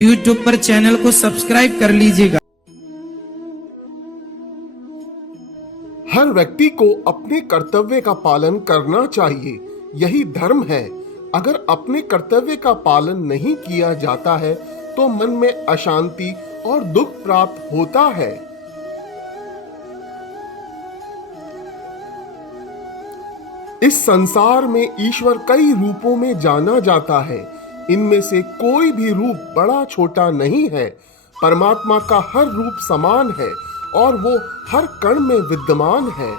YouTube पर channel को subscribe कर लीजिएगा। हर व्यक्ति को अपने कर्तव्य का पालन करना चाहिए, यही धर्म है। अगर अपने कर्तव्य का पालन नहीं किया जाता है तो मन में अशांति और दुख प्राप्त होता है। इस संसार में ईश्वर कई रूपों में जाना जाता है। इनमें से कोई भी रूप बड़ा छोटा नहीं है। परमात्मा का हर रूप समान है और वो हर कण में विद्यमान है।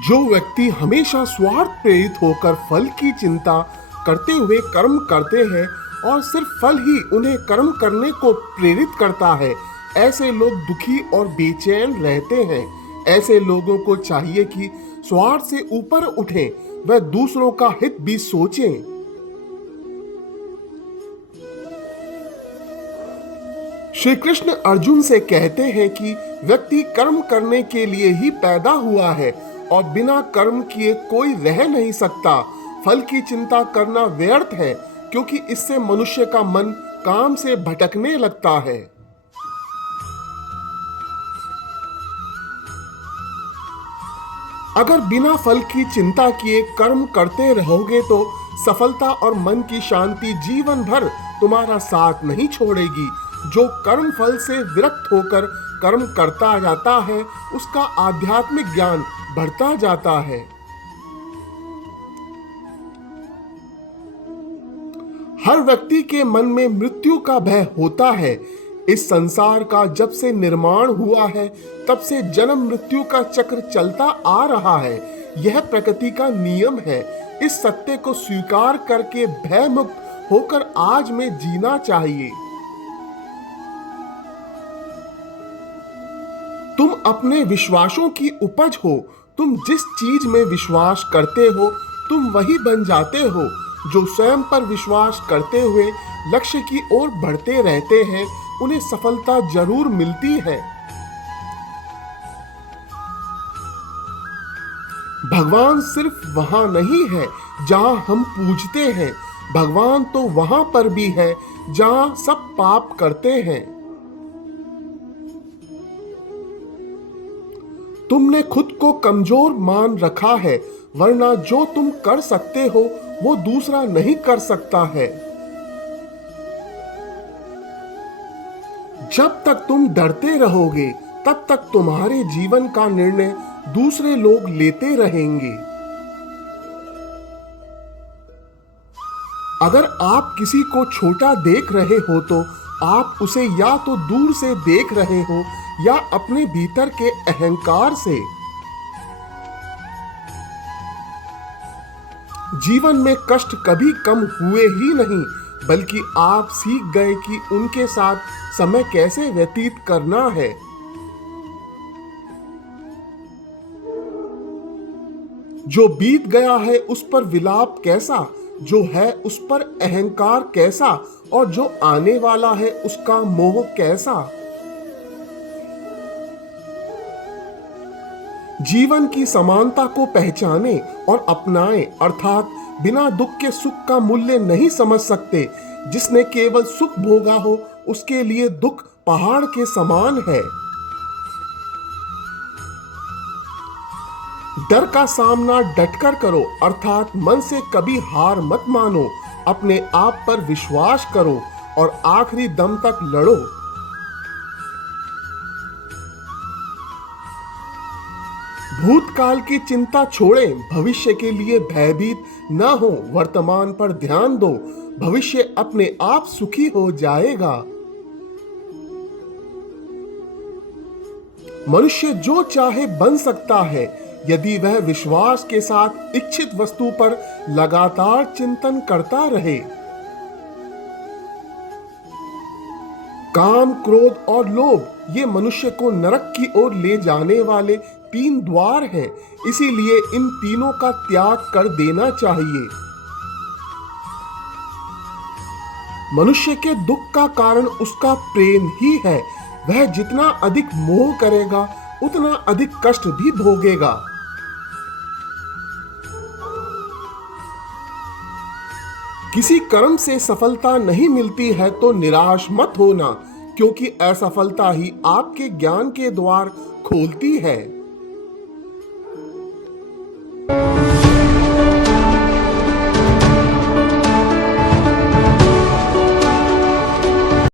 जो व्यक्ति हमेशा स्वार्थ प्रेरित होकर फल की चिंता करते हुए कर्म करते हैं और सिर्फ फल ही उन्हें कर्म करने को प्रेरित करता है, ऐसे लोग दुखी और बेचैन रहते हैं। ऐसे लोगों को चाहिए कि स्वार्थ से ऊपर उठें, वह दूसरों का हित भी सोचें। श्री कृष्ण अर्जुन से कहते हैं कि व्यक्ति कर्म करने के लिए ही पैदा हुआ है और बिना कर्म किए कोई रह नहीं सकता। फल की चिंता करना व्यर्थ है, क्योंकि इससे मनुष्य का मन काम से भटकने लगता है। अगर बिना फल की चिंता किए कर्म करते रहोगे तो सफलता और मन की शांति जीवन भर तुम्हारा साथ नहीं छोड़ेगी। जो कर्म फल से विरक्त होकर कर्म करता जाता है, उसका आध्यात्मिक ज्ञान बढ़ता जाता है। हर व्यक्ति के मन में मृत्यु का भय होता है। इस संसार का जब से निर्माण हुआ है तब से जन्म मृत्यु का चक्र चलता आ रहा है। यह प्रकृति का नियम है। इस सत्य को स्वीकार करके भय मुक्त होकर आज में जीना चाहिए। तुम अपने विश्वासों की उपज हो। तुम जिस चीज में विश्वास करते हो तुम वही बन जाते हो। जो स्वयं पर विश्वास करते हुए लक्ष्य की ओर बढ़ते रहते हैं, उन्हें सफलता जरूर मिलती है। भगवान सिर्फ वहां नहीं है जहां हम पूजते हैं, भगवान तो वहां पर भी है जहां सब पाप करते हैं। तुमने खुद को कमजोर मान रखा है, वरना जो तुम कर सकते हो वो दूसरा नहीं कर सकता है। जब तक तुम डरते रहोगे तब तक तुम्हारे जीवन का निर्णय दूसरे लोग लेते रहेंगे। अगर आप किसी को छोटा देख रहे हो तो आप उसे या तो दूर से देख रहे हो या अपने भीतर के अहंकार से। जीवन में कष्ट कभी कम हुए ही नहीं, बल्कि आप सीख गए कि उनके साथ समय कैसे व्यतीत करना है। जो बीत गया है उस पर विलाप कैसा, जो है उस पर अहंकार कैसा, और जो आने वाला है उसका मोह कैसा। जीवन की समानता को पहचाने और अपनाएं, अर्थात बिना दुख के सुख का मूल्य नहीं समझ सकते। जिसने केवल सुख भोगा हो उसके लिए दुख पहाड़ के समान है। डर का सामना डटकर करो, अर्थात मन से कभी हार मत मानो। अपने आप पर विश्वास करो और आखिरी दम तक लड़ो। भूतकाल की चिंता छोड़ें, भविष्य के लिए भयभीत न हो, वर्तमान पर ध्यान दो। भविष्य अपने आप सुखी हो जाएगा। मनुष्य जो चाहे बन सकता है यदि वह विश्वास के साथ इच्छित वस्तु पर लगातार चिंतन करता रहे। काम, क्रोध और लोभ ये मनुष्य को नरक की ओर ले जाने वाले 3 द्वार हैं। इसीलिए इन तीनों का त्याग कर देना चाहिए। मनुष्य के दुख का कारण उसका प्रेम ही है। वह जितना अधिक मोह करेगा उतना अधिक कष्ट भी भोगेगा। किसी कर्म से सफलता नहीं मिलती है तो निराश मत होना, क्योंकि असफलता ही आपके ज्ञान के द्वार खोलती है।